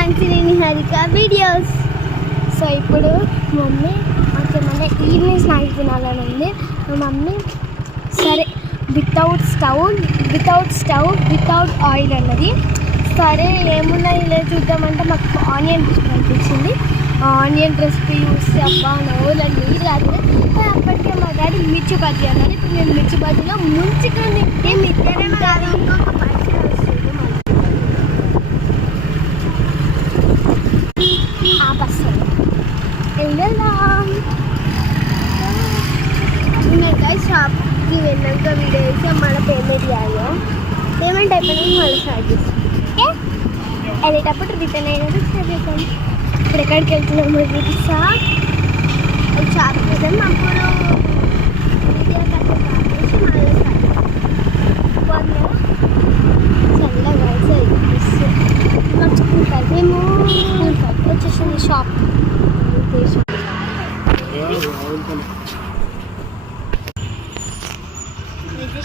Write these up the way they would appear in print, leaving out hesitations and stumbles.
Hansini Niharika videos. So ఇప్పుడు mummy మాకేమన్నా evening snacks తినాలని ఉంది. మా మమ్మీ సరే వితౌట్ స్టవ్ వితౌట్ ఆయిల్ అన్నది. సరే ఏమున్నాయి ఇలా చూద్దామంటే మాకు ఆనియన్ రెసిపీ అనిపించింది. ఆనియన్ రెసిపీ చూస్తే అబ్బా నవ్వుల నీళ్ళు రాదు. అప్పటికే మా డాడీ మిర్చి బజ్జీ అన్నది. ఇప్పుడు నేను మిర్చి బజ్జీలో ముంచుకొని ఇద్దరేమో కాదు ఇంకొక పచ్చి వస్తుంది. ఆ బస్సు వెళ్దాం. ఇంకా షాప్కి వెళ్ళాక వీడియో వేసి మన పేమెంట్ చేయాలి. పేమెంట్ అయిపోయినాక మళ్ళీ స్టార్ట్ చేస్తాం. ఓకే వెళ్ళేటప్పుడు రిటర్న్ అయినప్పుడు స్టార్ట్ చేద్దాం. ఇప్పుడు ఎక్కడికి వెళ్తున్నాము చూపిస్తా. షాప్కి వెళ్దాం. అప్పుడు వీడియో కట్ట కాసేసి మళ్ళీ స్టార్ట్ చల్లగా మర్చిపోతారు. మేము వచ్చేసింది షాప్.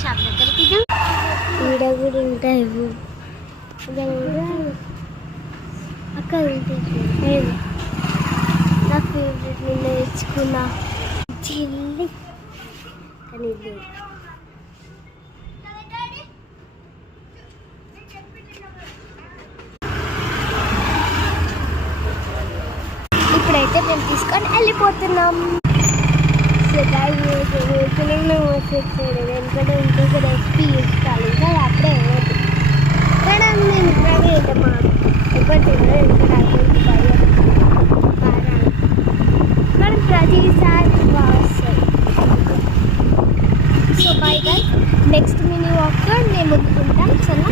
షాప్ దగ్గరికి ఈడ కూడా ఉంటాయి. అక్కడ ఉంటాయి. నా ఫేవరెట్ నిన్న తెచ్చుకున్నా చిల్లి కానీ ఇప్పుడైతే మేము తీసుకొని వెళ్ళిపోతున్నాం. ఎందుకంటే ఇంకొక రెసిపీ ఇస్తాను ఇంకా అప్పుడే అవ్వదు. కానీ నేను ఇట్లాగే మా ఎవరు తినరు. ఎందుకంటే కానీ ప్రతిసారి బాగా వస్తుంది. So bye guys next mini walk మేము ముందుకుంటాం. సరేనా?